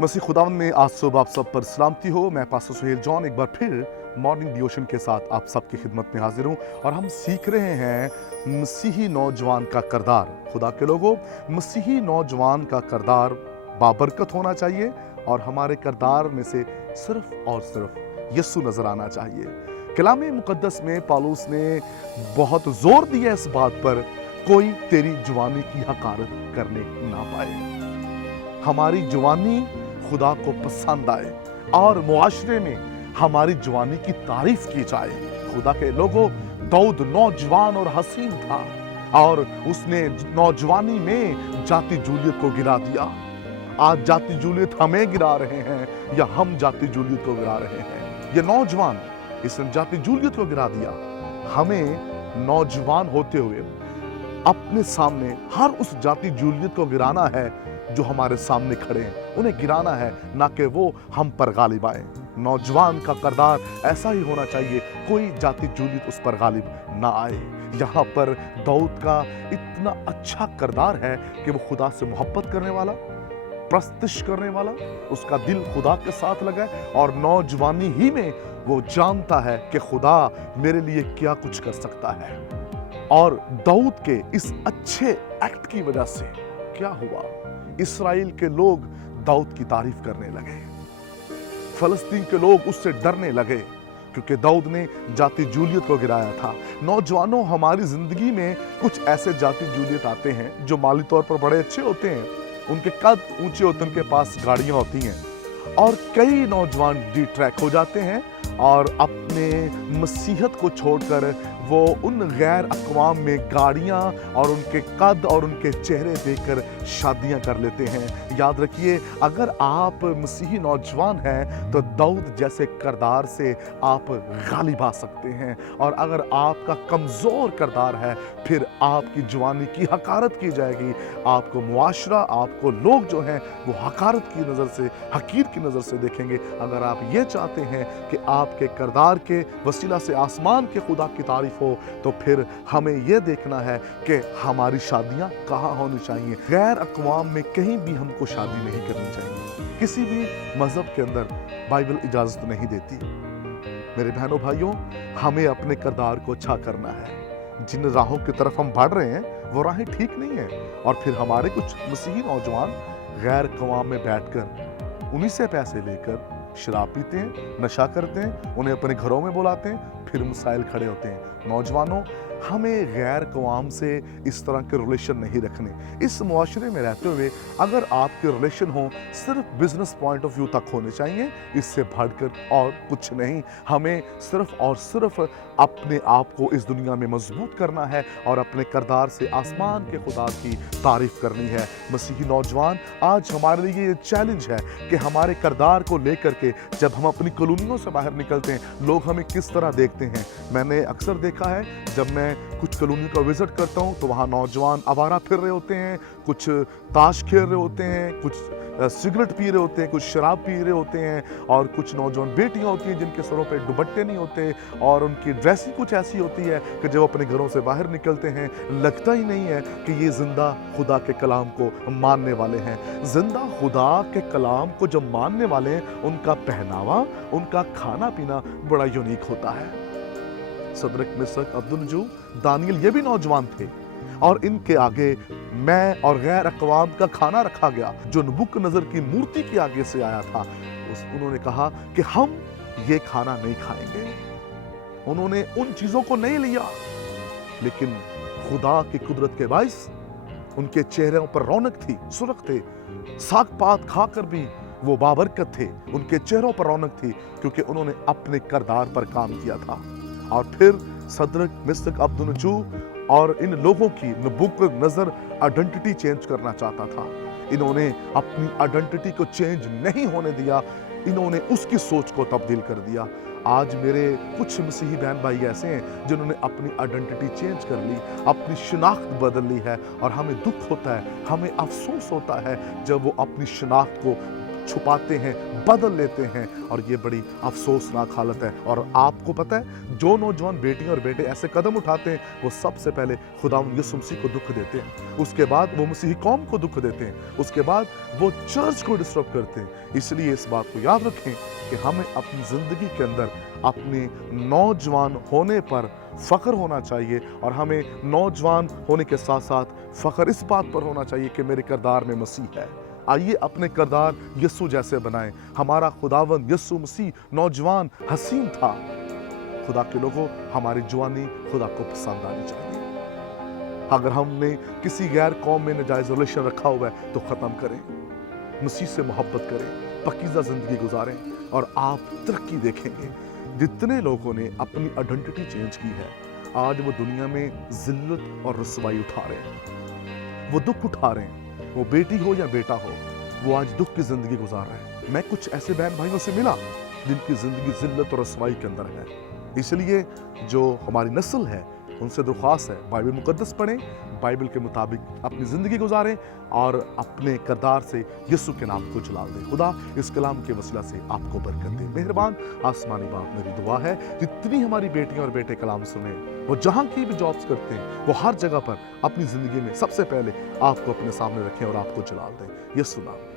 मसीह खुदावंद में आज सुबह आप सब पर सलामती हो। मैं पास्टर सुहेल जॉन एक बार फिर मॉर्निंग डिवोशन के साथ आप सबकी खिदमत में हाजिर हूँ और हम सीख रहे हैं मसीही नौजवान का किरदार। खुदा के लोगों, मसीही नौजवान का किरदार बाबरकत होना चाहिए और हमारे किरदार में से सिर्फ और सिर्फ यीशु नजर आना चाहिए। कलामे मुकद्दस में पौलुस ने बहुत जोर दिया इस बात पर, कोई तेरी जवानी की हकारत करने ना पाए। हमारी जवानी खुदा को पसंद आए और मुआशरे में हमारी जवानी की तारीफ की जाए। खुदा के लोगों, दाऊद नौजवान और हसीन था और उसने नौजवानी में जाति जूलियत को गिरा दिया। आज जाति जूलियत हमें गिरा रहे हैं या हम जाति जूलियत को गिरा रहे हैं। ये नौजवान इसने जाति जूलियत को गिरा दिया। हमें नौजवान होते हुए अपने सामने हर उस जाति जूलियत को गिराना है जो हमारे सामने खड़े हैं, उन्हें गिराना है, ना कि वो हम पर गालिब आए। नौजवान का किरदार ऐसा ही होना चाहिए, कोई जाति जूलियत उस पर गालिब ना आए। यहाँ पर दाऊद का इतना अच्छा किरदार है कि वो खुदा से मोहब्बत करने वाला, प्रस्तिश करने वाला, उसका दिल खुदा के साथ लगा और नौजवानी ही में वो जानता है कि खुदा मेरे लिए क्या कुछ कर सकता है। और दाऊद के इस अच्छे एक्ट की वजह से क्या हुआ, इस्राएल के लोग दाऊद की तारीफ करने लगे, फलस्तीन के लोग उससे डरने लगे क्योंकि दाऊद ने जाति जूलियत को गिराया था। नौजवानों, हमारी जिंदगी में कुछ ऐसे जाति जूलियत आते हैं जो माली तौर पर बड़े अच्छे होते हैं, उनके कद ऊंचे होते हैं, उनके पास गाड़ियां होती हैं और कई नौजवान डिट्रैक्ट हो जाते हैं और अपने मसीहत को छोड़कर वो उन गैर अक़वाम में गाड़ियां और उनके कद और उनके चेहरे देखकर शादियां कर लेते हैं। याद रखिए, अगर आप मसीही नौजवान हैं तो दाऊद जैसे किरदार से आप गालिब आ सकते हैं। और अगर आपका कमज़ोर किरदार है, फिर आपकी जवानी की हकारत की जाएगी। आपको मुआशरा, आपको लोग जो हैं वो हकारत की नज़र से, हकीर की नज़र से देखेंगे। अगर आप ये चाहते हैं कि आपके किरदार के वसीला से आसमान के खुदा की तारीफ हो, तो फिर हमें यह देखना है कि हमारी शादियां कहाँ होनी चाहिए। गैर अक़वाम में कहीं भी हमको शादी नहीं करनी चाहिए। किसी भी मजहब के अंदर बाइबल इजाजत नहीं देती। मेरे बहनों भाइयों, हमें अपने किरदार को अच्छा करना है। जिन राहों की तरफ हम बढ़ रहे हैं वो राहें ठीक नहीं है और फिर हमारे कुछ मसीही नौजवान गैर अक़वाम में बैठकर उन्हीं से पैसे लेकर शराब पीते हैं, नशा करते हैं, उन्हें अपने घरों में बुलाते हैं, फिर मसाइल खड़े होते हैं। नौजवानों, हमें गैर कवाम से इस तरह के रिलेशन नहीं रखने। इस मुआशरे में रहते हुए अगर आपके रिलेशन हो, सिर्फ बिजनेस पॉइंट ऑफ व्यू तक होने चाहिए, इससे बढ़कर और कुछ नहीं। हमें सिर्फ और सिर्फ अपने आप को इस दुनिया में मजबूत करना है और अपने किरदार से आसमान के खुदा की तारीफ करनी है। मसीही नौजवान, आज हमारे लिए ये चैलेंज है कि हमारे किरदार को लेकर के जब हम अपनी कॉलोनियों से बाहर निकलते हैं, लोग हमें किस तरह देखते हैं। मैंने अक्सर देखा है, जब मैं कुछ कॉलोनी का विजिट करता हूं तो वहां नौजवान आवारा फिर रहे होते हैं, कुछ ताश खेल रहे होते हैं, कुछ सिगरेट पी रहे होते हैं, कुछ शराब पी रहे होते हैं और कुछ नौजवान बेटियां होती हैं जिनके सरों पे दुपट्टे नहीं होते और उनकी ड्रेस ही कुछ ऐसी होती है कि जब अपने घरों से बाहर निकलते हैं लगता ही नहीं है कि ये जिंदा खुदा के कलाम को मानने वाले हैं। जिंदा खुदा के कलाम को जब मानने वाले हैं, उनका पहनावा, उनका खाना पीना बड़ा यूनिक होता है। सदरक, मिशक, अब्दुन्नजो, दानियल, ये भी नौजवान थे और इनके आगे मैं और गैर अक़वाम का खाना रखा गया जो नबूकदनेस्सर की मूर्ति के आगे से आया था। उन्होंने कहा कि हम ये खाना नहीं खाएंगे। उन्होंने उन चीजों को नहीं लिया, लेकिन खुदा की कुदरत के बाइस उनके चेहरों पर रौनक थी, सुरख थे। साग पात खाकर भी वो बाबरकत थे, उनके चेहरों पर रौनक थी क्योंकि उन्होंने अपने किरदार पर काम किया था। और फिर सदरक, मिशक, अब्दुन्नजो और इन लोगों की नबूकदनेस्सर आइडेंटिटी चेंज करना चाहता था। इन्होंने अपनी आइडेंटिटी को चेंज नहीं होने दिया, इन्होंने उसकी सोच को तब्दील कर दिया। आज मेरे कुछ मसीही बहन भाई ऐसे हैं जिन्होंने अपनी आइडेंटिटी चेंज कर ली, अपनी शिनाख्त बदल ली है और हमें दुख होता है, हमें अफसोस होता है जब वो अपनी शिनाख्त को छुपाते हैं, बदल लेते हैं, और ये बड़ी अफसोसनाक हालत है। और आपको पता है, जो नौजवान बेटियां और बेटे ऐसे कदम उठाते हैं, वो सबसे पहले खुदावंद यीशु मसीह को दुख देते हैं, उसके बाद वो मसीही कौम को दुख देते हैं, उसके बाद वो चर्च को डिस्टर्ब करते हैं। इसलिए इस बात को याद रखें कि हमें अपनी ज़िंदगी के अंदर अपने नौजवान होने पर फ़ख्र होना चाहिए, और हमें नौजवान होने के साथ साथ फ़ख्र इस बात पर होना चाहिए कि मेरे किरदार में मसीह है। आइए अपने किरदार यीशु जैसे बनाएं। हमारा खुदावंद यीशु मसीह नौजवान हसीन था। खुदा के लोगों, हमारी जवानी खुदा को पसंद आनी चाहिए। अगर हमने किसी गैर कौम में नाजायज़ रिलेशन रखा हुआ है तो ख़त्म करें, मसीह से मोहब्बत करें, पकीज़ा ज़िंदगी गुजारें, और आप तरक्की देखेंगे। जितने लोगों ने अपनी आइडेंटिटी चेंज की है, आज वो दुनिया में ज़िल्लत और रुसवाई उठा रहे हैं, वो दुख उठा रहे हैं। वो बेटी हो या बेटा हो, वो आज दुख की ज़िंदगी गुजार रहे हैं। मैं कुछ ऐसे बहन भाइयों से मिला जिनकी ज़िंदगी ज़िल्लत और रुसवाई के अंदर है। इसलिए जो हमारी नस्ल है, उनसे दरख्वास्त है, बाइबल मुकद्दस पढ़ें, बाइबल के मुताबिक अपनी ज़िंदगी गुजारें, और अपने किरदार से यीशु के नाम को जलाल दें। खुदा इस कलाम के वसीला से आपको बरकत दे। मेहरबान आसमानी बाप, मेरी दुआ है जितनी हमारी बेटियां और बेटे कलाम सुने, वो जहाँ की भी जॉब्स करते हैं, वो हर जगह पर अपनी ज़िंदगी में सबसे पहले आपको अपने सामने रखें और आपको जलाल दें। यीशु नाम